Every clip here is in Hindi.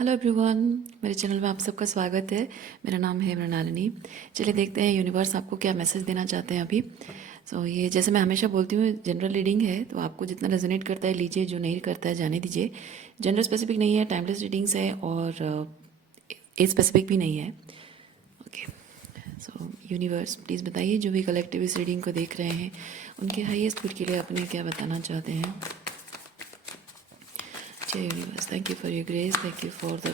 हेलो एवरीवन, मेरे चैनल में आप सबका स्वागत है। मेरा नाम है मृणालिनी। चलिए देखते हैं यूनिवर्स आपको क्या मैसेज देना चाहते हैं अभी। ये जैसे मैं हमेशा बोलती हूँ, जनरल रीडिंग है, तो आपको जितना रेजोनेट करता है लीजिए, जो नहीं करता है जाने दीजिए। जेंडर स्पेसिफिक नहीं है, टाइमलेस रीडिंग्स है और एज स्पेसिफिक भी नहीं है। ओके, यूनिवर्स प्लीज़ बताइए, जो भी कलेक्टिव इस रीडिंग को देख रहे हैं उनके हाईएस्ट गुड के लिए अपने क्या बताना चाहते हैं। Dear universe, thank you for your grace, thank you for the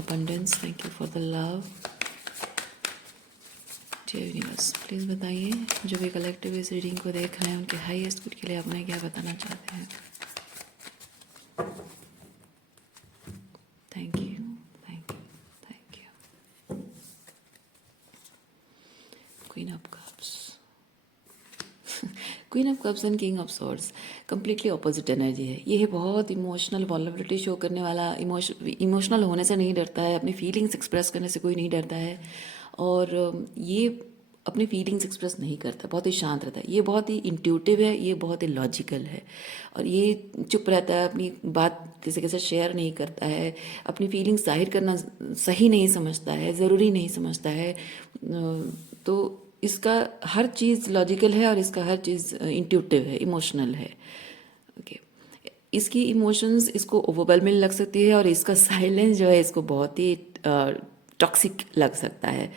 abundance, thank you for the love. Dear universe, please बताइए, जो भी कलेक्टिव इस रीडिंग को देख रहे हैं उनके हाईएस्ट गुड के लिए अपने क्या बताना चाहते हैं। Thank you, thank you, thank you. Queen of cups, queen of cups and king of swords, completely opposite energy है। ये है बहुत इमोशनल, वल्नरेबिलिटी शो करने वाला, इमोशनल होने से नहीं डरता है, अपनी फीलिंग्स एक्सप्रेस करने से कोई नहीं डरता है। और ये अपनी फीलिंग्स एक्सप्रेस नहीं करता, बहुत ही शांत रहता है। ये बहुत ही इंट्यूटिव है, ये बहुत ही लॉजिकल है और ये चुप रहता है, अपनी बात किसी के साथ शेयर नहीं करता है, अपनी फीलिंग्स जाहिर करना सही नहीं समझता है, ज़रूरी नहीं समझता है। तो इसका हर चीज़ लॉजिकल है और इसका हर चीज़ इंट्यूटिव है, इमोशनल है। ओके, इसकी इमोशंस इसको ओवरवेलमिंग लग सकती है और इसका साइलेंस जो है इसको बहुत ही टॉक्सिक लग सकता है,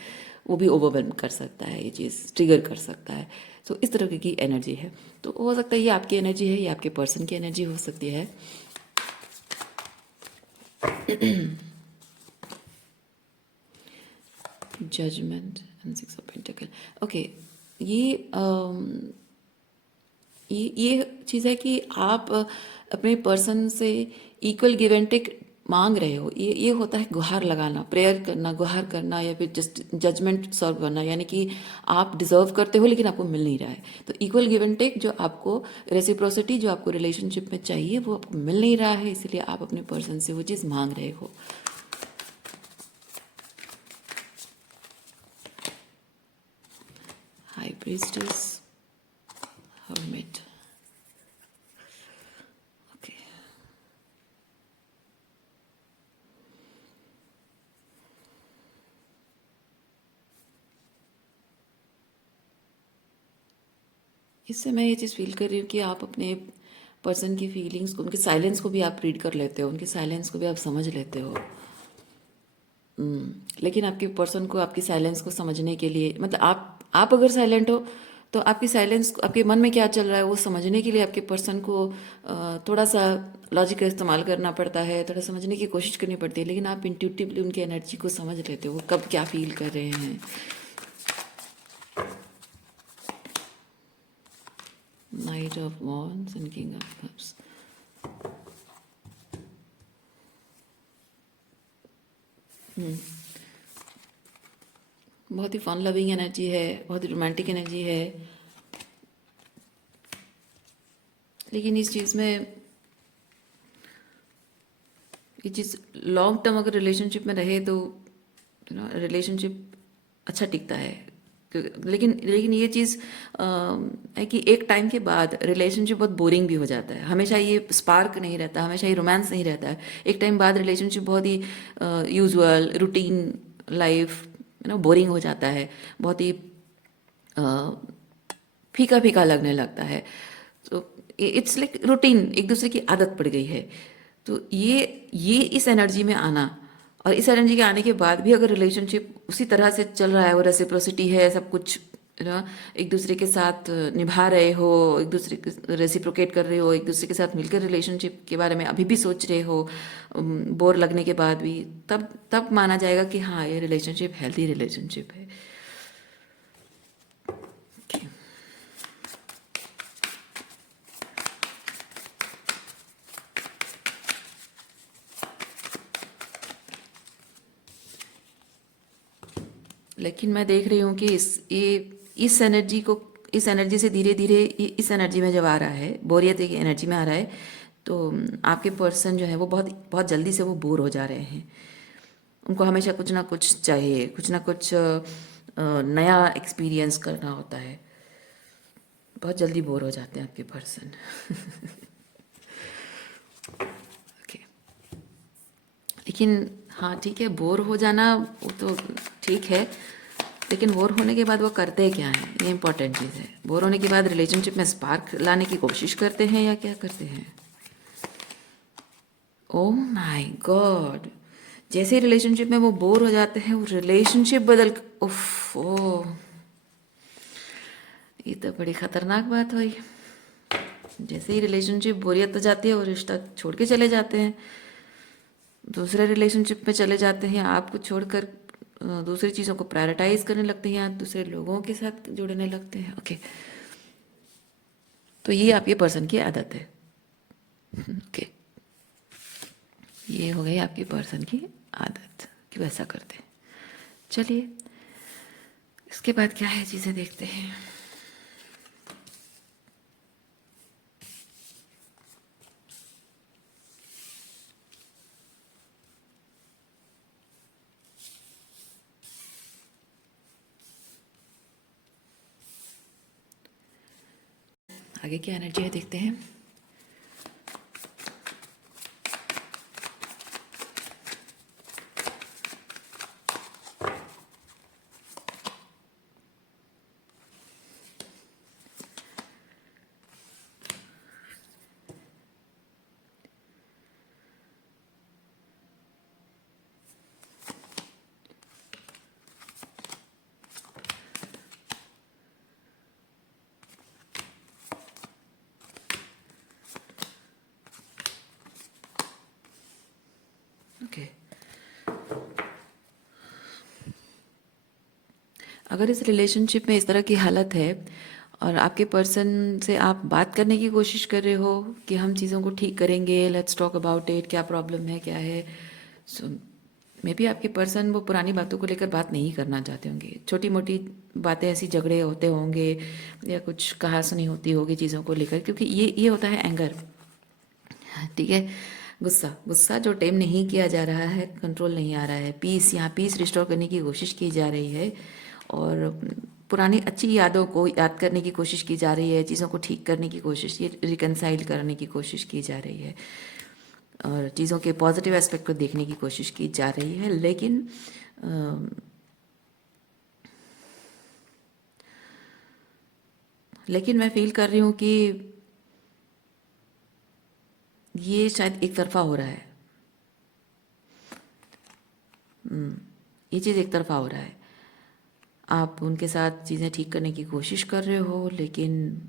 वो भी ओवरवेलम कर सकता है, ये चीज़ ट्रिगर कर सकता है। तो इस तरह की एनर्जी है। तो हो सकता है ये आपकी एनर्जी है, ये आपके पर्सन की एनर्जी हो सकती है। Judgement and six of pentacle. Okay, ये ये चीज़ है कि आप अपने पर्सन से इक्वल गिव एंड टेक मांग रहे हो। ये होता है गुहार लगाना, प्रेयर करना, गुहार करना, या फिर जस्ट जजमेंट सर्व करना, यानी कि आप डिजर्व करते हो लेकिन आपको मिल नहीं रहा है। तो इक्वल गिव एंड टेक, जो आपको रेसिप्रोसिटी जो आपको रिलेशनशिप में चाहिए वो आपको मिल नहीं रहा है, इसलिए आप अपने पर्सन से वो चीज़ मांग रहे हो। High priestess, hermit. ओके, इससे मैं ये चीज़ फील कर रही हूँ कि आप अपने पर्सन की फीलिंग्स को, उनके साइलेंस को भी आप रीड कर लेते हो, उनके साइलेंस को भी आप समझ लेते हो। लेकिन आपके पर्सन को आपकी साइलेंस को समझने के लिए, मतलब आप अगर साइलेंट हो तो आपकी साइलेंस, आपके मन में क्या चल रहा है वो समझने के लिए आपके पर्सन को थोड़ा सा लॉजिक का इस्तेमाल करना पड़ता है, थोड़ा समझने की कोशिश करनी पड़ती है। लेकिन आप इंट्यूटिवली उनकी एनर्जी को समझ लेते हो, वो कब क्या फील कर रहे हैं। Night of wands and king of cups. बहुत ही फन लविंग एनर्जी है, बहुत ही रोमांटिक एनर्जी है। लेकिन इस चीज़ में, ये चीज़ लॉन्ग टर्म अगर रिलेशनशिप में रहे तो रिलेशनशिप अच्छा टिकता है। लेकिन लेकिन ये चीज़ है कि एक टाइम के बाद रिलेशनशिप बहुत बोरिंग भी हो जाता है। हमेशा ये स्पार्क नहीं रहता, हमेशा ये रोमांस नहीं रहता है। एक टाइम बाद रिलेशनशिप बहुत ही यूजुअल रूटीन लाइफ बोरिंग हो जाता है, बहुत ही फीका फीका लगने लगता है। तो इट्स लाइक रूटीन, एक दूसरे की आदत पड़ गई है। तो ये इस एनर्जी में आना, और इस एनर्जी के आने के बाद भी अगर रिलेशनशिप उसी तरह से चल रहा है, वो रेसिप्रोसिटी है, सब कुछ ना, एक दूसरे के साथ निभा रहे हो, एक दूसरे के रेसिप्रोकेट कर रहे हो, एक दूसरे के साथ मिलकर रिलेशनशिप के बारे में अभी भी सोच रहे हो, बोर लगने के बाद भी, तब तब माना जाएगा कि हाँ, ये रिलेशनशिप हेल्दी रिलेशनशिप है। Okay. लेकिन मैं देख रही हूँ कि इस एनर्जी को, इस एनर्जी से धीरे धीरे इस एनर्जी में जब आ रहा है, बोरियत की एनर्जी में आ रहा है, तो आपके पर्सन जो है वो बहुत बहुत जल्दी से वो बोर हो जा रहे हैं। उनको हमेशा कुछ ना कुछ चाहिए, कुछ ना कुछ नया एक्सपीरियंस करना होता है। बहुत जल्दी बोर हो जाते हैं आपके पर्सन। ओके, लेकिन हाँ ठीक है, बोर हो जाना वो तो ठीक है, लेकिन बोर होने के बाद वो करते क्या हैं, ये इंपॉर्टेंट चीज़ है। बोर होने के बाद रिलेशनशिप में स्पार्क लाने की कोशिश करते हैं या क्या करते हैं? ओह माय गॉड, जैसे ही रिलेशनशिप में वो बोर हो जाते हैं वो रिलेशनशिप उफ, ओ, ये तो बड़ी खतरनाक बात हुई। जैसे ही रिलेशनशिप बोरियत हो जाती है वो रिश्ता छोड़ के चले जाते हैं, दूसरे रिलेशनशिप में चले जाते हैं, आपको छोड़कर दूसरी चीज़ों को प्रायोरिटाइज करने लगते हैं या दूसरे लोगों के साथ जुड़ने लगते हैं। ओके, तो ये आपके पर्सन की आदत है। ओके, ये हो गई आपकी पर्सन की आदत कि वैसा करते हैं। चलिए, इसके बाद क्या है चीज़ें देखते हैं। आगे क्या एनर्जी है देखते हैं। ओके, अगर इस रिलेशनशिप में इस तरह की हालत है और आपके पर्सन से आप बात करने की कोशिश कर रहे हो कि हम चीज़ों को ठीक करेंगे, लेट्स टॉक अबाउट इट, क्या प्रॉब्लम है, क्या है, सो मे बी आपके पर्सन वो पुरानी बातों को लेकर बात नहीं करना चाहते होंगे। छोटी मोटी बातें, ऐसी झगड़े होते होंगे या कुछ कहा सुनी होती होगी चीज़ों को लेकर, क्योंकि ये होता है एंगर, ठीक है, गुस्सा। गुस्सा जो टेम नहीं किया जा रहा है, कंट्रोल नहीं आ रहा है, पीस, यहाँ पीस रिस्टोर करने की कोशिश की जा रही है और पुरानी अच्छी यादों को याद करने की कोशिश की जा रही है, चीज़ों को ठीक करने की कोशिश, ये रिकनसाइल करने की कोशिश की जा रही है और चीज़ों के पॉजिटिव एस्पेक्ट को देखने की कोशिश की जा रही है। लेकिन मैं फील कर रही हूँ कि ये शायद एक तरफा हो रहा है। ये चीज़ एक तरफा हो रहा है। आप उनके साथ चीज़ें ठीक करने की कोशिश कर रहे हो, लेकिन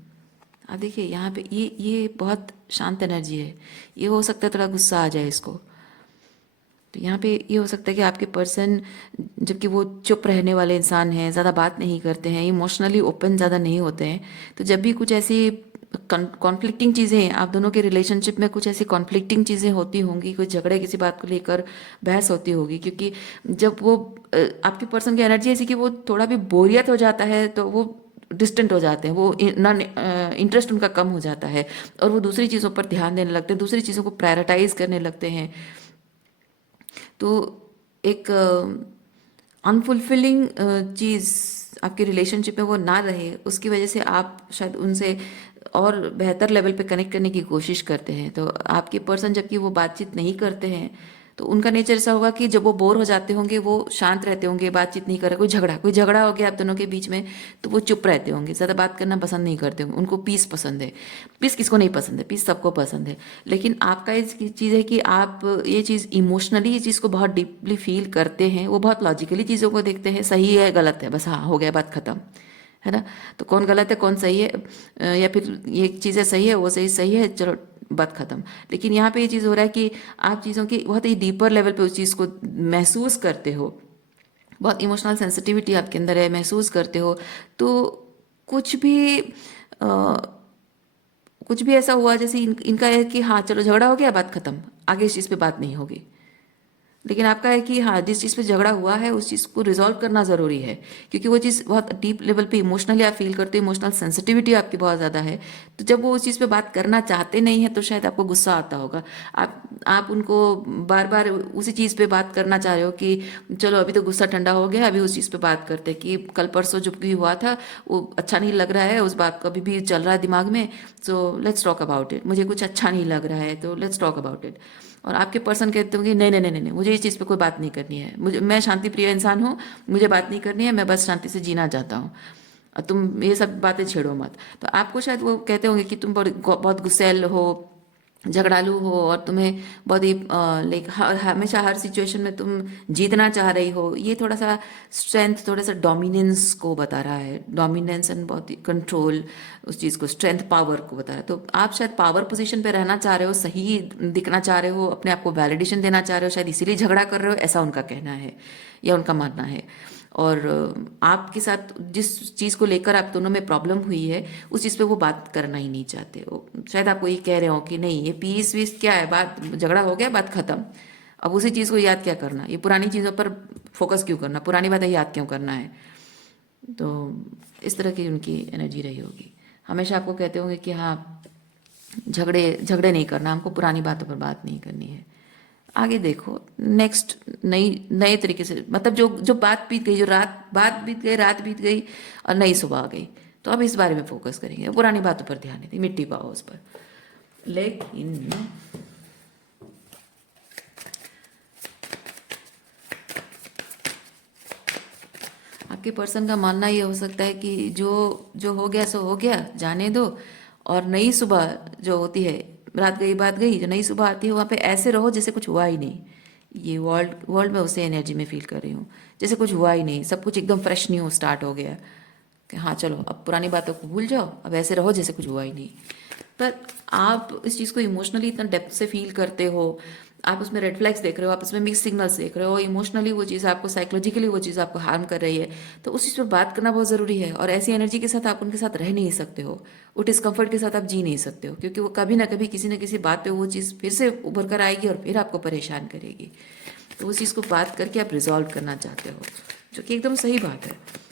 आप देखिए यहाँ पे ये बहुत शांत एनर्जी है। ये हो सकता है थोड़ा गुस्सा आ जाए इसको, तो यहाँ पे ये हो सकता है कि आपके पर्सन, जबकि वो चुप रहने वाले इंसान हैं, ज़्यादा बात नहीं करते हैं, इमोशनली ओपन ज़्यादा नहीं होते हैं, तो जब भी कुछ ऐसी कॉन्फ्लिक्टिंग चीज़ें, आप दोनों के रिलेशनशिप में कुछ ऐसी कॉन्फ्लिक्टिंग चीज़ें होती होंगी, कुछ झगड़े किसी बात को लेकर बहस होती होगी, क्योंकि जब वो आपके पर्सन की एनर्जी ऐसी कि वो थोड़ा भी बोरियत हो जाता है तो वो डिस्टेंट हो जाते हैं, वो ना इंटरेस्ट उनका कम हो जाता है और वो दूसरी चीज़ों पर ध्यान देने लगते हैं, दूसरी चीज़ों को प्रायोरिटाइज करने लगते हैं। तो एक अनफुलफिलिंग चीज़ आपके रिलेशनशिप में वो ना रहे, उसकी वजह से आप शायद उनसे और बेहतर लेवल पे कनेक्ट करने की कोशिश करते हैं। तो आपके पर्सन जबकि वो बातचीत नहीं करते हैं, तो उनका नेचर ऐसा होगा कि जब वो बोर हो जाते होंगे वो शांत रहते होंगे, बातचीत नहीं कर रहे। कोई झगड़ा हो गया आप दोनों के बीच में तो वो चुप रहते होंगे, ज़्यादा बात करना पसंद नहीं करते होंगे, उनको पीस पसंद है। पीस किसको नहीं पसंद है, पीस सबको पसंद है। लेकिन आपका इस चीज़ है कि आप ये चीज़ इमोशनली, ये चीज़ को बहुत डीपली फील करते हैं, वो बहुत लॉजिकली चीज़ों को देखते हैं, सही है गलत है, बस हाँ हो गया बात खत्म, है ना। तो कौन गलत है कौन सही है, या फिर ये चीज़ें सही है वो सही सही है, चलो बात खत्म। लेकिन यहाँ पे ये चीज़ हो रहा है कि आप चीज़ों की बहुत ही डीपर लेवल पे उस चीज़ को महसूस करते हो, बहुत इमोशनल सेंसिटिविटी आपके अंदर है, महसूस करते हो। तो कुछ भी कुछ भी ऐसा हुआ जैसे इनका है कि हाँ चलो झगड़ा हो गया बात खत्म, आगे इस चीज़ पे बात नहीं होगी। लेकिन आपका है कि हाँ जिस चीज़ पे झगड़ा हुआ है उस चीज़ को रिजॉल्व करना ज़रूरी है, क्योंकि वो चीज़ बहुत डीप लेवल पे इमोशनली आप फील करते हो, इमोशनल सेंसिटिविटी आपकी बहुत ज़्यादा है। तो जब वो उस चीज़ पे बात करना चाहते नहीं है तो शायद आपको गुस्सा आता होगा। आप उनको बार बार उसी चीज़ पे बात करना चाह रहे हो कि चलो अभी तो गुस्सा ठंडा हो गया, अभी उस चीज़ पे बात करते हैं कि कल परसों जो भी हुआ था वो अच्छा नहीं लग रहा है, उस बात को अभी भी चल रहा है दिमाग में, so let's talk about it. मुझे कुछ अच्छा नहीं लग रहा है तो लेट्स टॉक अबाउट इट। और आपके पर्सन कहते होंगे नहीं नहीं नहीं नहीं नहीं, मुझे इस चीज़ पे कोई बात नहीं करनी है, मुझे मैं शांति प्रिय इंसान हूँ, मुझे बात नहीं करनी है, मैं बस शांति से जीना चाहता हूँ, और तुम ये सब बातें छेड़ो मत। तो आपको शायद वो कहते होंगे कि तुम बहुत गुस्सैल हो, झगड़ालू हो, और तुम्हें बहुत ही लाइक हमेशा हर सिचुएशन में तुम जीतना चाह रही हो। ये थोड़ा सा स्ट्रेंथ, थोड़ा सा डोमिनेंस को बता रहा है, डोमिनेंस एंड बहुत ही कंट्रोल, उस चीज़ को, स्ट्रेंथ पावर को बता रहा है। तो आप शायद पावर पोजीशन पे रहना चाह रहे हो, सही दिखना चाह रहे हो, अपने आप को वैलिडेशन देना चाह रहे हो, शायद इसीलिए झगड़ा कर रहे हो, ऐसा उनका कहना है या उनका मानना है। और आपके साथ जिस चीज़ को लेकर आप दोनों में प्रॉब्लम हुई है, उस चीज़ पे वो बात करना ही नहीं चाहते हो। शायद आपको ये कह रहे हो कि नहीं, ये पीस वीस क्या है, बात झगड़ा हो गया, बात खत्म, अब उसी चीज़ को याद क्या करना, ये पुरानी चीज़ों पर फोकस क्यों करना, पुरानी बातें याद क्यों करना है। तो इस तरह की उनकी एनर्जी रही होगी। हमेशा आपको कहते होंगे कि हाँ, झगड़े झगड़े नहीं करना, हमको पुरानी बातों पर बात नहीं करनी है। आगे देखो, नेक्स्ट नई नए तरीके से, मतलब जो जो बात बीत गई, जो बात बीत गई, रात बीत गई और नई सुबह आ गई, तो अब इस बारे में फोकस करेंगे, पुरानी बातों पर ध्यान नहीं दी, मिट्टी पाओ उस पर। लेकिन आपके पर्सन का मानना ये हो सकता है कि जो जो हो गया सो हो गया, जाने दो, और नई सुबह जो होती है, रात गई बात गई, जो नई सुबह आती है वहाँ पे ऐसे रहो जैसे कुछ हुआ ही नहीं। ये वर्ल्ड वर्ल्ड में उसे एनर्जी में फील कर रही हूँ, जैसे कुछ हुआ ही नहीं, सब कुछ एकदम फ्रेश न्यू स्टार्ट हो गया, कि हाँ चलो अब पुरानी बातों को भूल जाओ, अब ऐसे रहो जैसे कुछ हुआ ही नहीं। पर आप इस चीज़ को इमोशनली इतना डेप्थ से फील करते हो, आप उसमें रेड फ्लैग्स देख रहे हो, आप उसमें मिक्स सिग्नल्स देख रहे हो, इमोशनली वो चीज़ आपको, साइकोलॉजिकली वो चीज़ आपको हार्म कर रही है, तो उस चीज़ पर बात करना बहुत ज़रूरी है। और ऐसी एनर्जी के साथ आप उनके साथ रह नहीं सकते हो, वो डिस्कम्फर्ट के साथ आप जी नहीं सकते हो, क्योंकि वो कभी ना कभी किसी न किसी बात पे वो चीज़ फिर से उभर कर आएगी और फिर आपको परेशान करेगी। तो उस चीज़ को बात करके आप रिजॉल्व करना चाहते हो, जो कि एकदम सही बात है।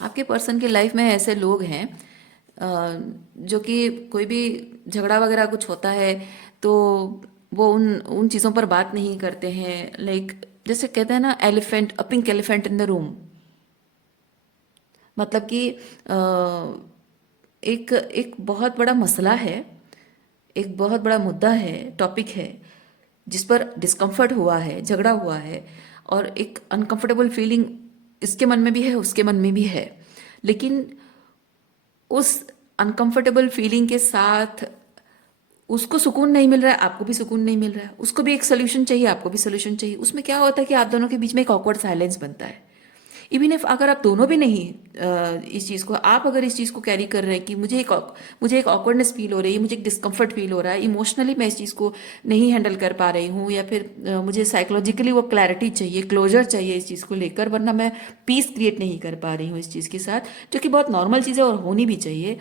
आपके पर्सन की लाइफ में ऐसे लोग हैं जो कि कोई भी झगड़ा वगैरह कुछ होता है तो वो उन उन चीज़ों पर बात नहीं करते हैं। लाइक जैसे कहते हैं ना, elephant, a pink elephant in the room. मतलब कि एक एक बहुत बड़ा मसला है, एक बहुत बड़ा मुद्दा है, टॉपिक है, जिस पर डिस्कम्फर्ट हुआ है, झगड़ा हुआ है, और एक अनकंफर्टेबल फीलिंग इसके मन में भी है, उसके मन में भी है। लेकिन उस अनकंफर्टेबल फीलिंग के साथ उसको सुकून नहीं मिल रहा है, आपको भी सुकून नहीं मिल रहा है, उसको भी एक सोल्यूशन चाहिए, आपको भी सोल्यूशन चाहिए। उसमें क्या होता है कि आप दोनों के बीच में एक ऑकवर्ड साइलेंस बनता है। इवन इफ अगर आप दोनों भी नहीं इस चीज़ को, आप अगर इस चीज़ को कैरी कर रहे हैं कि मुझे एक ऑकवर्डनेस फील हो रही है, मुझे एक डिस्कम्फर्ट फील हो रहा है, इमोशनली मैं इस चीज़ को नहीं हैंडल कर पा रही हूँ, या फिर मुझे साइकोलॉजिकली वो क्लैरिटी चाहिए, क्लोजर चाहिए इस चीज़ को लेकर, वरना मैं पीस क्रिएट नहीं कर पा रही हूँ इस चीज़ के साथ, जो कि बहुत नॉर्मल चीज़ है और होनी भी चाहिए।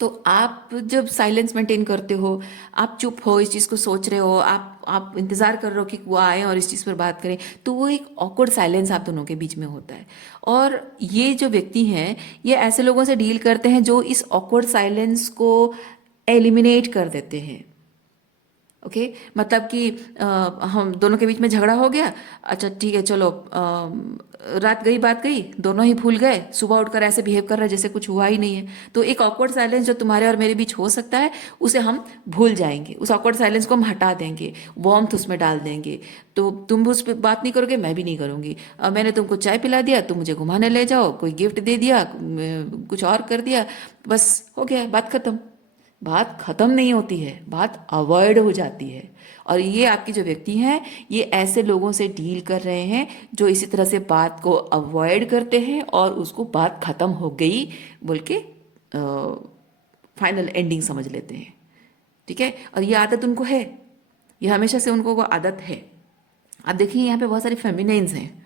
तो आप जब साइलेंस मेंटेन करते हो, आप चुप हो, इस चीज़ को सोच रहे हो, आप इंतज़ार कर रहे हो कि वो आए और इस चीज़ पर बात करें, तो वो एक ऑकवर्ड साइलेंस आप दोनों के बीच में होता है। और ये जो व्यक्ति हैं, ये ऐसे लोगों से डील करते हैं जो इस ऑकवर्ड साइलेंस को एलिमिनेट कर देते हैं। ओके, मतलब कि हम दोनों के बीच में झगड़ा हो गया, अच्छा ठीक है चलो, रात गई बात गई, दोनों ही भूल गए, सुबह उठकर ऐसे बिहेव कर रहे हैं जैसे कुछ हुआ ही नहीं है। तो एक ऑकवर्ड साइलेंस जो तुम्हारे और मेरे बीच हो सकता है, उसे हम भूल जाएंगे, उस ऑकवर्ड साइलेंस को हम हटा देंगे, वार्मथ उसमें डाल देंगे। तो तुम उस पर बात नहीं करोगे, मैं भी नहीं करूँगी। मैंने तुमको चाय पिला दिया, तुम मुझे घुमाने ले जाओ, कोई गिफ्ट दे दिया, कुछ और कर दिया, बस हो गया, बात खत्म। बात खत्म नहीं होती है, बात अवॉइड हो जाती है। और ये आपके जो व्यक्ति हैं, ये ऐसे लोगों से डील कर रहे हैं जो इसी तरह से बात को अवॉइड करते हैं और उसको बात खत्म हो गई बोल के फाइनल एंडिंग समझ लेते हैं। ठीक है, और ये आदत उनको है, ये हमेशा से उनको वो आदत है। अब देखिए यहाँ पे बहुत सारे फेमिनाइन्स हैं,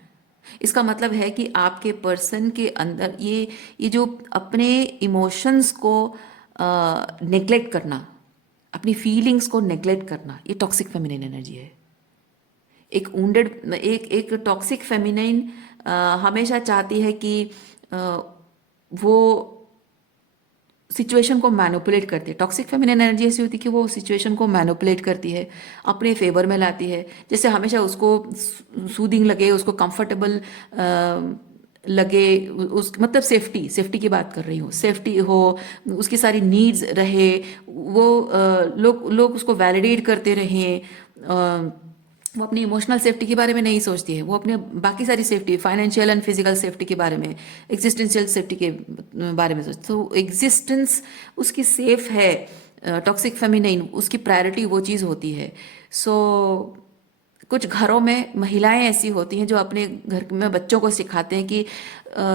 इसका मतलब है कि आपके पर्सन के अंदर ये जो अपने इमोशंस को नेग्लेक्ट करना, अपनी फीलिंग्स को नेग्लेक्ट करना, ये टॉक्सिक फेमिनाइन एनर्जी है। एक वुंडेड, एक टॉक्सिक फेमिनाइन हमेशा चाहती है कि अ, वो सिचुएशन को मैनिपुलेट करती है। टॉक्सिक फेमिनिन एनर्जी ऐसी होती है कि वो सिचुएशन को मैनिपुलेट करती है, अपने फेवर में लाती है। जैसे हमेशा उसको सूदिंग लगे, उसको कंफर्टेबल लगे, उस मतलब सेफ्टी सेफ्टी की बात कर रही हूँ, सेफ्टी हो, उसकी सारी नीड्स रहे, वो लोग लोग उसको वैलिडेट करते रहें। वो अपनी इमोशनल सेफ्टी के बारे में नहीं सोचती है, वो अपने बाकी सारी safety, financial and physical safety के बारे में, एग्जिस्टेंशियल सेफ्टी के बारे में सोचती। तो एग्जिस्टेंस उसकी सेफ है। टॉक्सिक फेमिनिन उसकी प्रायोरिटी वो चीज़ होती है। सो कुछ घरों में महिलाएं ऐसी होती हैं जो अपने घर में बच्चों को सिखाते हैं कि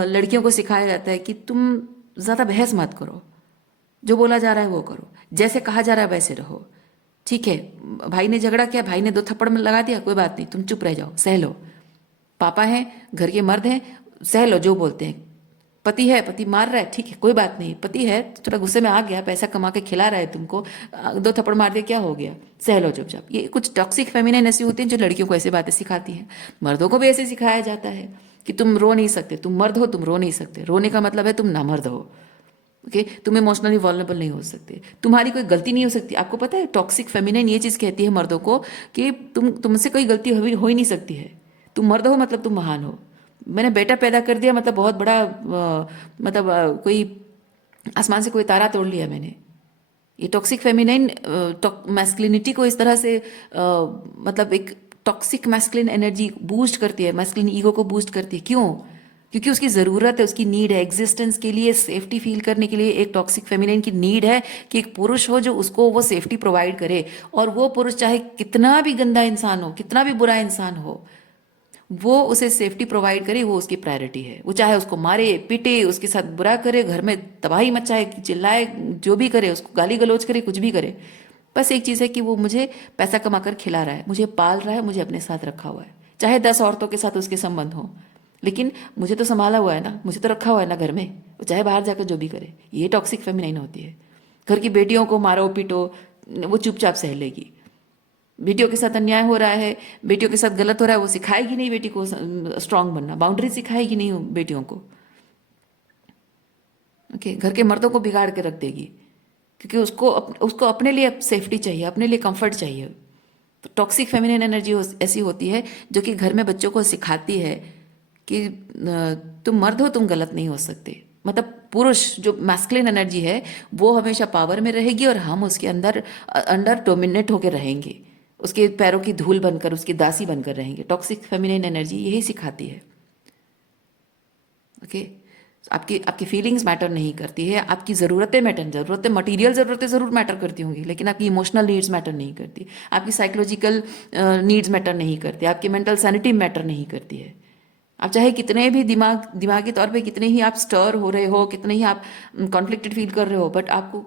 लड़कियों को सिखाया जाता है कि तुम ज़्यादा बहस मत करो, जो बोला जा रहा है वो करो, जैसे कहा जा रहा है वैसे रहो। ठीक है, भाई ने झगड़ा किया, भाई ने 2 थप्पड़ में लगा दिया, कोई बात नहीं, तुम चुप रह जाओ, सह लो। पापा हैं, घर के मर्द हैं, सह लो जो बोलते हैं। पति है, पति मार रहा है, ठीक है कोई बात नहीं, पति है थोड़ा गुस्से में आ गया, पैसा कमा के खिला रहा है तुमको, 2 थप्पड़ मार दिया, क्या हो गया, सह लो चुपचाप। ये कुछ टॉक्सिक फेमिनिन ऐसी होती हैं जो लड़कियों को ऐसी बातें सिखाती हैं। मर्दों को भी ऐसे सिखाया जाता है कि तुम रो नहीं सकते, तुम मर्द हो, तुम रो नहीं सकते, रोने का मतलब है तुम नामर्द हो। ओके, तुम इमोशनली वॉल्नरेबल नहीं हो सकते, तुम्हारी कोई गलती नहीं हो सकती। आपको पता है टॉक्सिक फेमिनिन ये चीज़ कहती है मर्दों को कि तुमसे कोई गलती हो ही नहीं सकती है, तुम मर्द हो मतलब तुम महान हो। मैंने बेटा पैदा कर दिया मतलब बहुत बड़ा मतलब कोई आसमान से कोई तारा तोड़ लिया मैंने। ये टॉक्सिक फेमिनिन मैस्कुलिनिटी को इस तरह से मतलब एक टॉक्सिक मैस्कुलिन एनर्जी बूस्ट करती है, मैस्कुलिन ईगो को बूस्ट करती है। क्यों? क्योंकि उसकी ज़रूरत है, उसकी नीड है एग्जिस्टेंस के लिए, सेफ्टी फील करने के लिए। एक टॉक्सिक फेमिनिन की नीड है कि एक पुरुष हो जो उसको वो सेफ्टी प्रोवाइड करे, और वो पुरुष चाहे कितना भी गंदा इंसान हो, कितना भी बुरा इंसान हो, वो उसे सेफ्टी प्रोवाइड करे, वो उसकी प्रायोरिटी है। वो चाहे उसको मारे पीटे, उसके साथ बुरा करे, घर में तबाही मचाए, चिल्लाए, जो भी करे, उसको गाली गलौज करे, कुछ भी करे, बस एक चीज़ है कि वो मुझे पैसा कमा कर खिला रहा है, मुझे पाल रहा है, मुझे अपने साथ रखा हुआ है। चाहे 10 औरतों के साथ उसके संबंध हो, लेकिन मुझे तो संभाला हुआ है ना, मुझे तो रखा हुआ है ना घर में, वो चाहे बाहर जाकर जो भी करे। ये टॉक्सिक फेमिनिन होती है। घर की बेटियों को मारो पीटो, वो चुपचाप सह लेगी। बेटियों के साथ अन्याय हो रहा है, बेटियों के साथ गलत हो रहा है, वो सिखाएगी नहीं बेटी को स्ट्रांग बनना, बाउंड्री सिखाएगी नहीं बेटियों को। ओके, घर के मर्दों को बिगाड़ के रख देगी, क्योंकि उसको अपने लिए सेफ्टी चाहिए, अपने लिए कंफर्ट चाहिए। तो टॉक्सिक फेमिनिन एनर्जी ऐसी होती है जो कि घर में बच्चों को सिखाती है कि तुम मर्द हो, तुम गलत नहीं हो सकते। मतलब पुरुष जो मैस्कुलिन एनर्जी है वो हमेशा पावर में रहेगी, और हम उसके अंदर अंडर डोमिनेट होकर रहेंगे, उसके पैरों की धूल बनकर, उसकी दासी बनकर रहेंगे। टॉक्सिक फेमिनिन एनर्जी यही सिखाती है। ओके, आपकी आपकी फीलिंग्स मैटर नहीं करती है, आपकी ज़रूरतें मैटर, ज़रूरतें मटीरियल ज़रूरतें ज़रूर मैटर करती होंगी, लेकिन आपकी इमोशनल नीड्स मैटर नहीं करती, आपकी साइकोलॉजिकल नीड्स मैटर नहीं करती, आपकी मेंटल सैनिटी मैटर नहीं करती है। आप चाहे कितने भी दिमागी तौर पे कितने ही आप स्टर हो रहे हो, कितने ही आप कॉन्फ्लिक्टेड फील कर रहे हो, बट आपको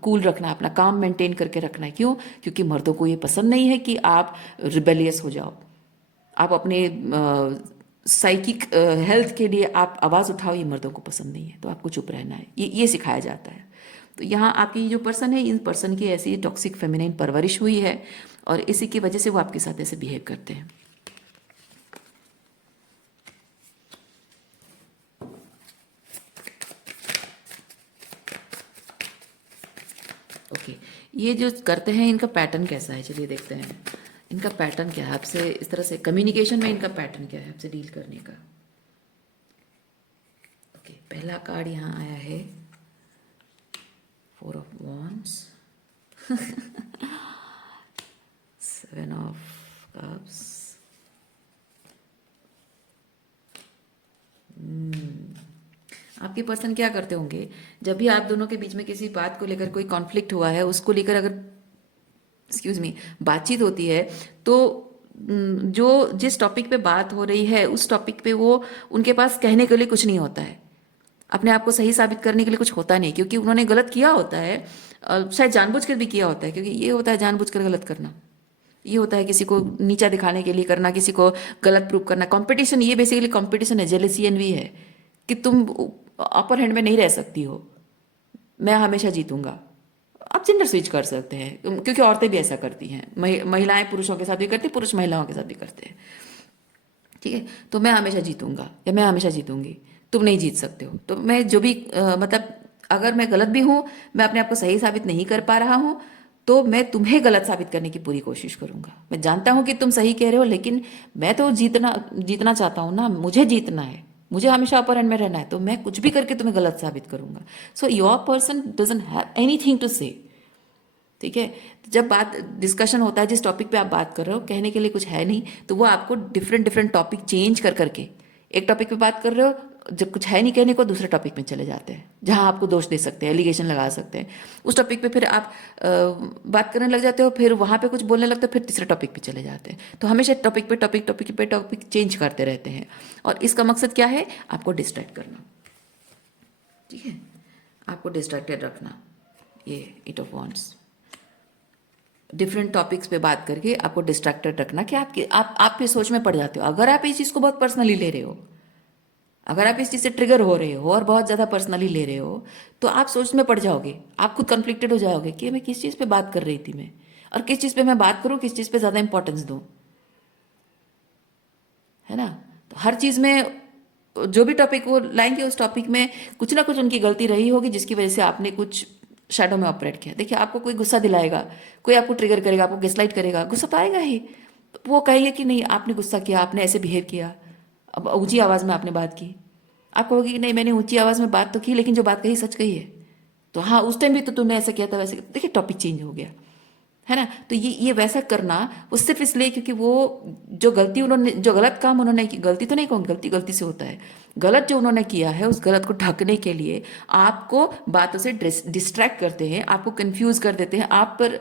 कूल रखना है, अपना काम मेंटेन करके रखना है। क्यों? क्योंकि मर्दों को ये पसंद नहीं है कि आप रिबेलियस हो जाओ, आप अपने साइकिक हेल्थ के लिए आप आवाज़ उठाओ, ये मर्दों को पसंद नहीं है। तो आपको चुप रहना है, ये सिखाया जाता है। तो यहाँ आपकी जो पर्सन है, इन पर्सन की ऐसी टॉक्सिक फेमिनिन परवरिश हुई है, और इसी की वजह से वो आपके साथ ऐसे बिहेव करते हैं। ओके, ये जो करते हैं इनका पैटर्न कैसा है, चलिए देखते हैं इनका पैटर्न क्या है। आपसे इस तरह से कम्युनिकेशन में इनका पैटर्न क्या है आपसे डील करने का। ओके, पहला कार्ड यहाँ आया है 4 ऑफ वॉन्ड्स, 7 ऑफ कप्स, आपके पर्सन क्या करते होंगे जब भी आप दोनों के बीच में किसी बात को लेकर कोई कॉन्फ्लिक्ट हुआ है, उसको लेकर अगर एक्सक्यूज मी बातचीत होती है, तो जो जिस टॉपिक पे बात हो रही है उस टॉपिक पे वो उनके पास कहने के लिए कुछ नहीं होता है, अपने आप को सही साबित करने के लिए कुछ होता नहीं, क्योंकि उन्होंने गलत किया होता है, शायद जानबूझकर भी किया होता है, क्योंकि ये होता है जानबूझकर गलत करना, ये होता है किसी को नीचा दिखाने के लिए करना, किसी को गलत प्रूव करना। कंपटीशन, ये बेसिकली कंपटीशन है, जेलसी एनवी है कि तुम अपर हैंड में नहीं रह सकती हो, मैं हमेशा जीतूंगा। आप जेंडर स्विच कर सकते हैं, क्योंकि औरतें भी ऐसा करती हैं, महिलाएं पुरुषों के साथ भी करती हैं, पुरुष महिलाओं के साथ भी करते हैं। ठीक है, तो मैं हमेशा जीतूंगा या मैं हमेशा जीतूंगी, तुम नहीं जीत सकते हो। तो मैं जो भी मतलब अगर मैं गलत भी हूँ, मैं अपने आप को सही साबित नहीं कर पा रहा हूँ, तो मैं तुम्हें गलत साबित करने की पूरी कोशिश करूंगा। मैं जानता हूँ कि तुम सही कह रहे हो, लेकिन मैं तो जीतना जीतना चाहता हूँ ना, मुझे जीतना है, मुझे हमेशा अपर एंड में रहना है, तो मैं कुछ भी करके तुम्हें गलत साबित करूंगा। So your person doesn't have anything to say. ठीक है, तो जब बात डिस्कशन होता है, जिस टॉपिक पे आप बात कर रहे हो, कहने के लिए कुछ है नहीं, तो वो आपको डिफरेंट डिफरेंट टॉपिक चेंज कर करके, एक टॉपिक पे बात कर रहे हो, जब कुछ है नहीं कहने को, दूसरे टॉपिक में चले जाते हैं जहां आपको दोष दे सकते हैं, एलिगेशन लगा सकते हैं। उस टॉपिक पे फिर आप बात करने लग जाते हो, फिर वहां पे कुछ बोलने लगते हो, फिर तीसरे टॉपिक पे चले जाते हैं। तो हमेशा टॉपिक पे टॉपिक टॉपिक पे टॉपिक चेंज करते रहते हैं, और इसका मकसद क्या है? आपको डिस्ट्रैक्ट करना। ठीक है, आपको डिस्ट्रैक्टेड रखना। ये eight of wands, different topics पे बात करके आपको डिस्ट्रैक्टेड रखना, कि आप ये सोच में पड़ जाते हो। अगर आप इस चीज़ को बहुत पर्सनली ले रहे हो, अगर आप इस चीज़ से ट्रिगर हो रहे हो और बहुत ज़्यादा पर्सनली ले रहे हो, तो आप सोच में पड़ जाओगे, आप खुद कन्फ्लिक्टेड हो जाओगे कि मैं किस चीज़ पे बात कर रही थी मैं, और किस चीज़ पे मैं बात करूँ, किस चीज़ पे ज़्यादा इंपॉर्टेंस दूँ, है ना? तो हर चीज़ में जो भी टॉपिक वो लाएंगे, उस टॉपिक में कुछ ना कुछ उनकी गलती रही होगी, जिसकी वजह से आपने कुछ शैडो में ऑपरेट किया। देखिए, आपको कोई गुस्सा दिलाएगा, कोई आपको ट्रिगर करेगा, आपको गैसलाइट करेगा, गुस्सा तो आएगा ही। तो वो कहेंगे कि नहीं, आपने गुस्सा किया, आपने ऐसे बिहेव किया, अब ऊंची आवाज़ में आपने बात की। आप कहोगे कि नहीं, मैंने ऊंची आवाज़ में बात तो की, लेकिन जो बात कही सच कही है। तो हाँ, उस टाइम भी तो तुमने ऐसा किया था, वैसे देखिए टॉपिक चेंज हो गया, है ना? तो ये वैसा करना, वो सिर्फ इसलिए क्योंकि वो जो गलती उन्होंने, जो गलत काम उन्होंने की, गलती तो नहीं कहूँगी, गलती गलती से होता है, गलत जो उन्होंने किया है, उस गलत को ढकने के लिए आपको बातों से डिस्ट्रैक्ट करते हैं, आपको कंफ्यूज कर देते हैं, आप पर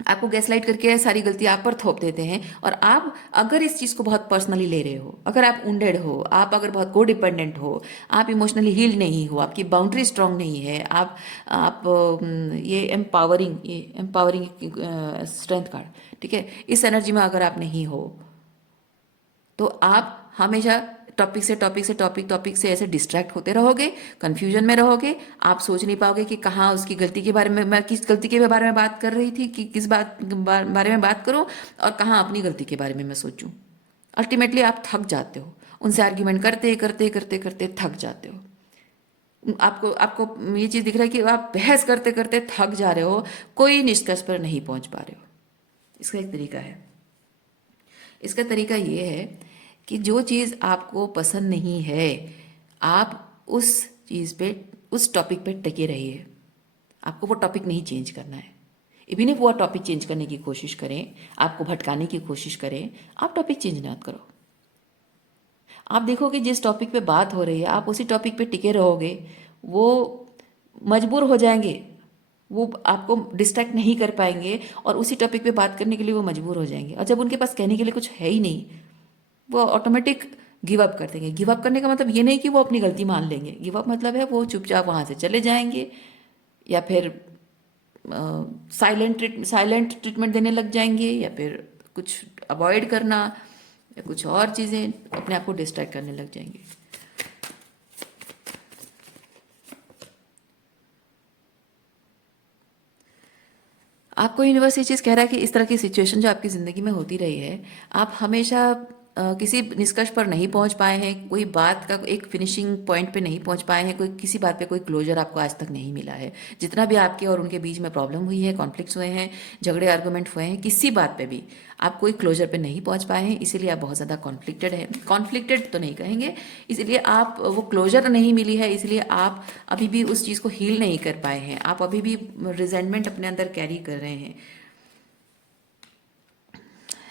आपको गैसलाइट करके सारी गलती आप पर थोप देते हैं। और आप अगर इस चीज़ को बहुत पर्सनली ले रहे हो, अगर आप उंडेड हो, आप अगर बहुत को डिपेंडेंट हो, आप इमोशनली हील नहीं हो, आपकी बाउंड्री स्ट्रांग नहीं है, ये एम्पावरिंग स्ट्रेंथ कार्ड, ठीक है, इस एनर्जी में अगर आप नहीं हो, तो आप हमेशा टॉपिक से ऐसे डिस्ट्रैक्ट होते रहोगे, कंफ्यूजन में रहोगे। आप सोच नहीं पाओगे कि कहाँ उसकी गलती के बारे में, मैं किस गलती के बारे में बात कर रही थी, कि किस बारे में बात करूं, और कहाँ अपनी गलती के बारे में मैं सोचूं। अल्टीमेटली आप थक जाते हो, उनसे आर्ग्यूमेंट करते करते करते करते थक जाते हो। आपको आपको ये चीज़ दिख रहा है कि आप बहस करते करते थक जा रहे हो, कोई निष्कर्ष पर नहीं पहुंच पा रहे हो। इसका एक तरीका है, इसका तरीका ये है कि जो चीज़ आपको पसंद नहीं है, आप उस चीज़ पे, उस टॉपिक पे टिके रहिए। आपको वो टॉपिक नहीं चेंज करना है। इवन इफ वो टॉपिक चेंज करने की कोशिश करें, आपको भटकाने की कोशिश करें, आप टॉपिक चेंज ना करो। आप देखोगे जिस टॉपिक पे बात हो रही है, आप उसी टॉपिक पे टिके रहोगे, वो मजबूर हो जाएंगे, वो आपको डिस्ट्रैक्ट नहीं कर पाएंगे, और उसी टॉपिक पे बात करने के लिए वो मजबूर हो जाएंगे। और जब उनके पास कहने के लिए कुछ है ही नहीं, वो ऑटोमेटिक गिव अप कर देंगे। गिव अप करने का मतलब ये नहीं कि वो अपनी गलती मान लेंगे, गिव अप मतलब है वो चुपचाप वहाँ से चले जाएंगे, या फिर साइलेंट ट्रीटमेंट देने लग जाएंगे, या फिर कुछ अवॉइड करना, या कुछ और चीज़ें अपने आप को डिस्ट्रैक्ट करने लग जाएंगे। आपको यूनिवर्स ये चीज़ कह रहा है कि इस तरह की सिचुएशन जो आपकी ज़िंदगी में होती रही है, आप हमेशा किसी निष्कर्ष पर नहीं पहुंच पाए हैं, कोई बात का एक फिनिशिंग पॉइंट पे नहीं पहुंच पाए हैं, कोई किसी बात पे कोई क्लोजर आपको आज तक नहीं मिला है। जितना भी आपके और उनके बीच में प्रॉब्लम हुई है, कॉन्फ्लिक्ट्स हुए हैं, झगड़े आर्गूमेंट हुए हैं, किसी बात पे भी आप कोई क्लोजर पे नहीं पहुंच पाए हैं, इसीलिए आप बहुत ज़्यादा कॉन्फ्लिक्टेड है। कॉन्फ्लिक्टेड तो नहीं कहेंगे, इसीलिए आप, वो क्लोजर नहीं मिली है, इसलिए आप अभी भी उस चीज़ को हील नहीं कर पाए हैं, आप अभी भी रिजेंटमेंट अपने अंदर कैरी कर रहे हैं।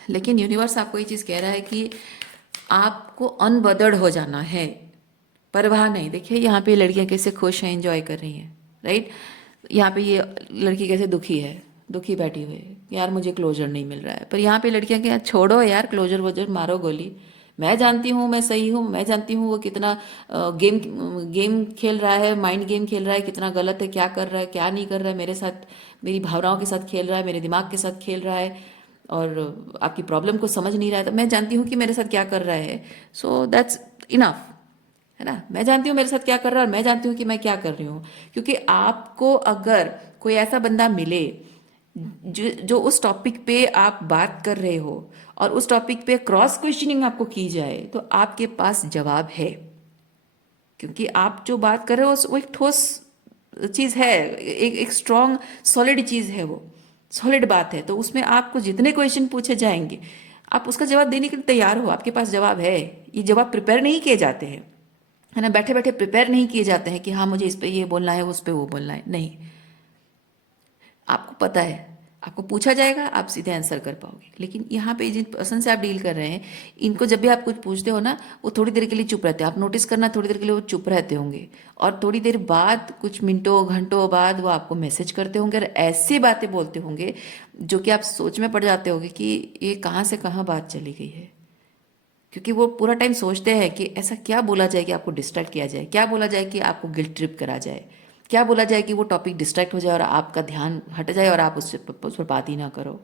लेकिन यूनिवर्स आपको ये चीज़ कह रहा है कि आपको अनबदर्ड हो जाना है, परवाह नहीं। देखिए यहाँ पे लड़कियाँ कैसे खुश हैं, एंजॉय कर रही हैं, राइट? यहाँ पे ये लड़की कैसे दुखी है, दुखी बैठी हुई है, यार मुझे क्लोजर नहीं मिल रहा है। पर यहाँ पे लड़कियाँ क्या, छोड़ो यार क्लोजर वोजर, मारो गोली, मैं जानती हूँ मैं सही हूँ, मैं जानती हूँ वो कितना गेम गेम खेल रहा है, माइंड गेम खेल रहा है, कितना गलत है, क्या कर रहा है, क्या नहीं कर रहा है, मेरे साथ, मेरी भावनाओं के साथ खेल रहा है, मेरे दिमाग के साथ खेल रहा है, और आपकी प्रॉब्लम को समझ नहीं रहा है। तो मैं जानती हूँ कि मेरे साथ क्या कर रहा है, सो दैट्स इनफ, है ना? मैं जानती हूँ मेरे साथ क्या कर रहा है, और मैं जानती हूँ कि मैं क्या कर रही हूँ। क्योंकि आपको अगर कोई ऐसा बंदा मिले जो उस टॉपिक पे आप बात कर रहे हो, और उस टॉपिक पे क्रॉस क्वेश्चनिंग आपको की जाए, तो आपके पास जवाब है। क्योंकि आप जो बात कर रहे हो वो एक ठोस चीज़ है, एक स्ट्रॉन्ग सॉलिड चीज़ है, वो सॉलिड बात है। तो उसमें आपको जितने क्वेश्चन पूछे जाएंगे आप उसका जवाब देने के लिए तैयार हो, आपके पास जवाब है। ये जवाब प्रिपेयर नहीं किए जाते हैं, है ना, बैठे बैठे प्रिपेयर नहीं किए जाते हैं कि हाँ मुझे इस पे ये बोलना है, उस पे वो बोलना है, नहीं। आपको पता है, आपको पूछा जाएगा, आप सीधे आंसर कर पाओगे। लेकिन यहाँ पे जिन पर्सन से आप डील कर रहे हैं, इनको जब भी आप कुछ पूछते हो ना, वो थोड़ी देर के लिए चुप रहते हैं। आप नोटिस करना, थोड़ी देर के लिए वो चुप रहते होंगे, और थोड़ी देर बाद, कुछ मिनटों घंटों बाद, वो आपको मैसेज करते होंगे और ऐसी बातें बोलते होंगे जो कि आप सोच में पड़ जाते होंगे कि ये कहाँ से कहाँ बात चली गई है। क्योंकि वो पूरा टाइम सोचते हैं कि ऐसा क्या बोला जाए कि आपको डिस्ट्रैक्ट किया जाए, क्या बोला जाए कि आपको गिल्ट ट्रिप करा जाए, क्या बोला जाए कि वो टॉपिक डिस्ट्रैक्ट हो जाए और आपका ध्यान हट जाए और आप उस पर बात ही ना करो।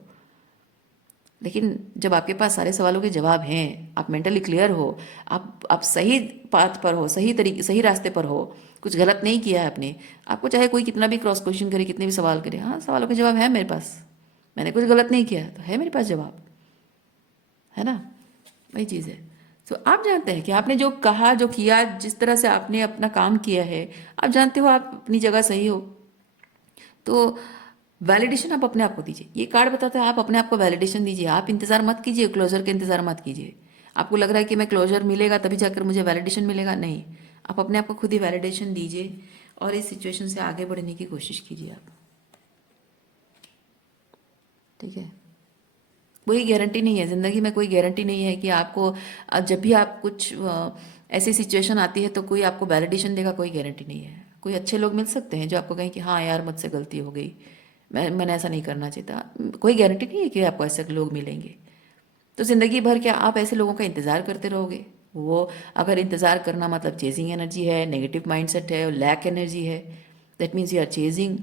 लेकिन जब आपके पास सारे सवालों के जवाब हैं, आप मेंटली क्लियर हो, आप सही पाथ पर हो, सही तरीके, सही रास्ते पर हो, कुछ गलत नहीं किया है आपने, आपको चाहे कोई कितना भी क्रॉस क्वेश्चन करे, कितने भी सवाल करे, हाँ सवालों के जवाब है मेरे पास, मैंने कुछ गलत नहीं किया तो है मेरे पास जवाब, है ना। वही चीज़ है। तो आप जानते हैं कि आपने जो कहा, जो किया, जिस तरह से आपने अपना काम किया है, आप जानते हो आप अपनी जगह सही हो। तो वैलिडेशन आप अपने आप को दीजिए। ये कार्ड बताता है, आप अपने आप को वैलिडेशन दीजिए। आप इंतज़ार मत कीजिए, क्लोजर का इंतज़ार मत कीजिए। आपको लग रहा है कि मैं क्लोजर मिलेगा तभी जाकर मुझे वैलिडेशन मिलेगा, नहीं। आप अपने आप को खुद ही वैलिडेशन दीजिए और इस सिचुएशन से आगे बढ़ने की कोशिश कीजिए आप, ठीक है। कोई गारंटी नहीं है ज़िंदगी में, कोई गारंटी नहीं है कि आपको जब भी आप कुछ ऐसी सिचुएशन आती है तो कोई आपको वैलिडेशन देगा, कोई गारंटी नहीं है। कोई अच्छे लोग मिल सकते हैं जो आपको कहें कि हाँ यार मुझसे गलती हो गई, मैंने ऐसा नहीं करना चाहिए था। कोई गारंटी नहीं है कि आपको ऐसे लोग मिलेंगे। तो ज़िंदगी भर क्या आप ऐसे लोगों का इंतज़ार करते रहोगे? वो, अगर इंतज़ार करना मतलब चेजिंग एनर्जी है, नेगेटिव माइंडसेट है, लैक एनर्जी है, that means you are chasing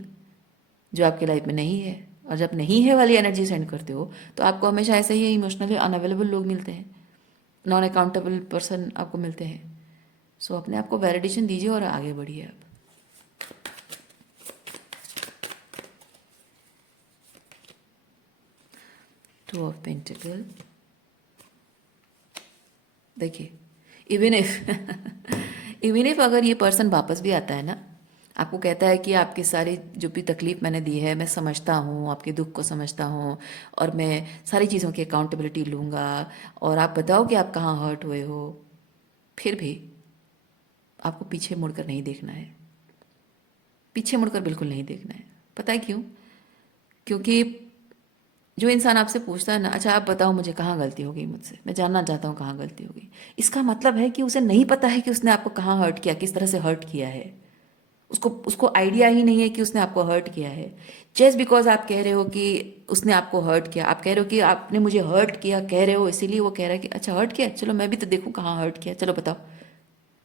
जो आपके लाइफ में नहीं है। और जब नहीं है वाली एनर्जी सेंड करते हो तो आपको हमेशा ऐसे ही इमोशनली अनअवेलेबल लोग मिलते हैं, नॉन अकाउंटेबल पर्सन आपको मिलते हैं। सो अपने आप को वैलिडेशन दीजिए और आगे बढ़िए आप। टू ऑफ पेंटिकल, देखिए, इवन इफ इवन इफ अगर ये पर्सन वापस भी आता है ना, आपको कहता है कि आपकी सारी जो भी तकलीफ मैंने दी है, मैं समझता हूँ, आपके दुख को समझता हूँ, और मैं सारी चीज़ों की अकाउंटेबिलिटी लूँगा, और आप बताओ कि आप कहाँ हर्ट हुए हो, फिर भी आपको पीछे मुड़कर नहीं देखना है। पीछे मुड़कर बिल्कुल नहीं देखना है। पता है क्यों? क्योंकि जो इंसान आपसे पूछता है ना, अच्छा आप बताओ मुझे कहाँ गलती हो गई मुझसे, मैं जानना चाहता हूँ कहाँ गलती हो गई, इसका मतलब है कि उसे नहीं पता है कि उसने आपको कहाँ हर्ट किया, किस तरह से हर्ट किया है। उसको उसको आइडिया ही नहीं है कि उसने आपको हर्ट किया है। जस्ट बिकॉज आप कह रहे हो कि उसने आपको हर्ट किया, आप कह रहे हो कि आपने मुझे हर्ट किया, कह रहे हो, इसीलिए वो कह रहा है कि अच्छा हर्ट किया, चलो मैं भी तो देखूँ कहाँ हर्ट किया, चलो बताओ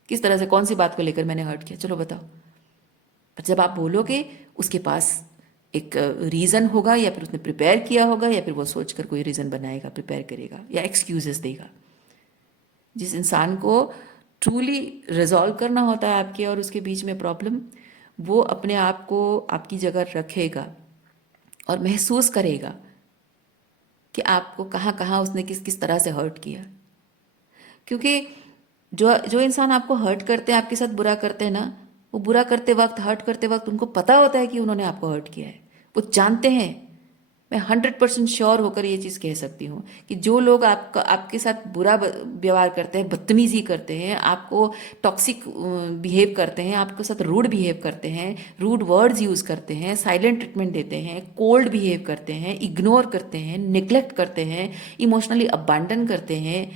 किस तरह से, कौन सी बात को लेकर मैंने हर्ट किया, चलो बताओ। पर जब आप बोलोगे, उसके पास एक रीज़न होगा, या फिर उसने प्रिपेयर किया होगा, या फिर वो सोचकर कोई रीज़न बनाएगा, प्रिपेयर करेगा, या एक्सक्यूजेस देगा। जिस इंसान को ट्रूली रिजॉल्व करना होता है आपके और उसके बीच में प्रॉब्लम, वो अपने आप को आपकी जगह रखेगा और महसूस करेगा कि आपको कहाँ कहाँ उसने किस किस तरह से हर्ट किया। क्योंकि जो जो इंसान आपको हर्ट करते हैं, आपके साथ बुरा करते हैं ना, वो बुरा करते वक्त, हर्ट करते वक्त उनको पता होता है कि उन्होंने आपको हर्ट किया है, वो जानते हैं। मैं 100% श्योर होकर ये चीज़ कह सकती हूँ कि जो लोग आपके साथ बुरा व्यवहार करते हैं, बदतमीजी करते हैं, आपको टॉक्सिक बिहेव करते हैं, आपके साथ रूड बिहेव करते हैं, रूड वर्ड्स यूज़ करते हैं, साइलेंट ट्रीटमेंट देते हैं, कोल्ड बिहेव करते हैं, इग्नोर करते हैं, निग्लेक्ट करते हैं, इमोशनली अबांडन करते हैं,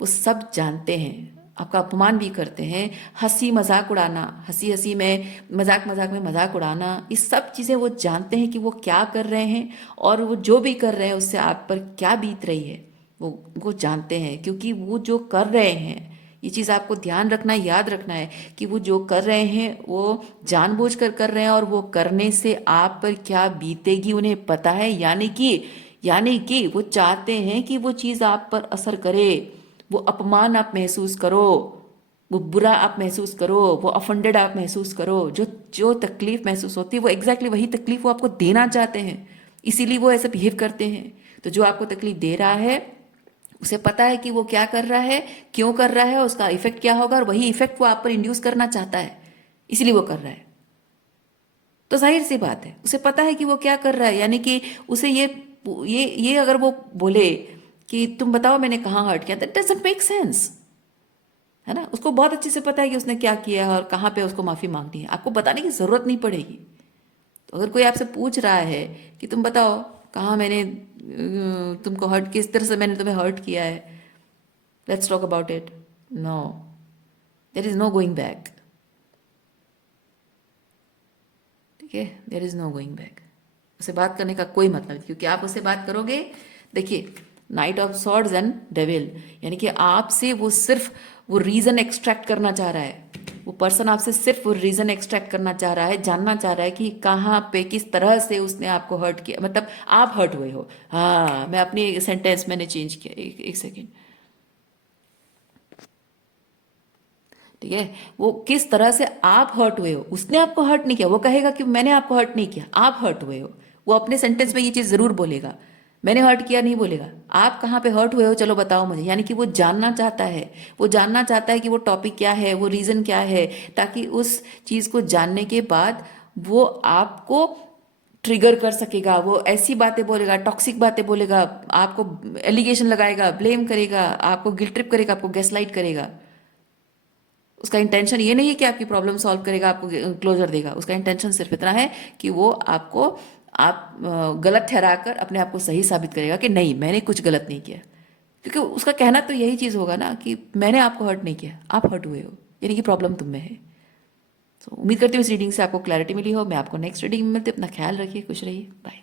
वो सब जानते हैं। आपका अपमान भी करते हैं, हंसी मजाक उड़ाना, हंसी हंसी में, मजाक मजाक में मजाक उड़ाना, ये सब चीज़ें वो जानते हैं कि वो क्या कर रहे हैं, और वो जो भी कर रहे हैं उससे आप पर क्या बीत रही है, वो जानते हैं। क्योंकि वो जो कर रहे हैं, ये चीज़ आपको ध्यान रखना है, याद रखना है कि वो जो कर रहे हैं वो जानबूझकर कर रहे हैं, और वो करने से आप पर क्या बीतेगी उन्हें पता है। यानी कि वो चाहते हैं कि वो चीज़ आप पर असर करे, वो अपमान आप महसूस करो, वो बुरा आप महसूस करो, वो ऑफेंडेड आप महसूस करो। जो जो तकलीफ महसूस होती है वो एग्जैक्टली वही तकलीफ वो आपको देना चाहते हैं, इसीलिए वो ऐसे बिहेव करते हैं। तो जो आपको तकलीफ दे रहा है, उसे पता है कि वो क्या कर रहा है, क्यों कर रहा है, उसका इफेक्ट क्या होगा, और वही इफेक्ट वो आप पर इंड्यूस करना चाहता है, इसीलिए वो कर रहा है। तो जाहिर सी बात है उसे पता है कि वो क्या कर रहा है, यानी कि उसे ये अगर वो बोले कि तुम बताओ मैंने कहाँ हर्ट किया, दैट डजंट मेक सेंस, है ना। उसको बहुत अच्छे से पता है कि उसने क्या किया है और कहाँ पे उसको माफ़ी मांगनी है, आपको बताने की ज़रूरत नहीं पड़ेगी। तो अगर कोई आपसे पूछ रहा है कि तुम बताओ कहाँ मैंने तुमको हर्ट, किस तरह से मैंने तुम्हें हर्ट किया है, let's talk about it. No, there is no going back. ठीक है, there is no going back. उससे बात करने का कोई मतलब नहीं, क्योंकि आप उससे बात करोगे, देखिए night of swords and devil, यानी कि आपसे वो सिर्फ वो रीज़न एक्सट्रैक्ट करना चाह रहा है। वो पर्सन आपसे सिर्फ वो रीज़न एक्सट्रैक्ट करना चाह रहा है, जानना चाह रहा है कि कहाँ पे किस तरह से उसने आपको हर्ट किया, मतलब आप हर्ट हुए हो। हाँ, मैं अपनी सेंटेंस मैंने चेंज किया, एक सेकेंड। ठीक है, वो किस तरह से आप हर्ट हुए हो, उसने आपको हर्ट नहीं किया। वो कहेगा कि मैंने आपको हर्ट नहीं किया, आप हर्ट हुए हो। वो अपने सेंटेंस में ये चीज़ ज़रूर बोलेगा, मैंने हर्ट किया नहीं बोलेगा। आप कहाँ पे हर्ट हुए हो, चलो बताओ मुझे। यानी कि वो जानना चाहता है, वो जानना चाहता है कि वो टॉपिक क्या है, वो रीज़न क्या है, ताकि उस चीज़ को जानने के बाद वो आपको ट्रिगर कर सकेगा। वो ऐसी बातें बोलेगा, टॉक्सिक बातें बोलेगा, आपको एलिगेशन लगाएगा, ब्लेम करेगा, आपको गिल्ट ट्रिप करेगा, आपको गैसलाइट करेगा। उसका इंटेंशन ये नहीं है कि आपकी प्रॉब्लम सॉल्व करेगा, आपको क्लोजर देगा। उसका इंटेंशन सिर्फ इतना है कि वो आपको गलत ठहराकर अपने आप को सही साबित करेगा कि नहीं, मैंने कुछ गलत नहीं किया। क्योंकि उसका कहना तो यही चीज़ होगा ना कि मैंने आपको हर्ट नहीं किया, आप हर्ट हुए हो, यानी कि प्रॉब्लम तुम में है। तो उम्मीद करती हूँ इस रीडिंग से आपको क्लैरिटी मिली हो। मैं आपको नेक्स्ट रीडिंग में मिलती हूँ। अपना ख्याल रखिए, खुश रहिए, बाय।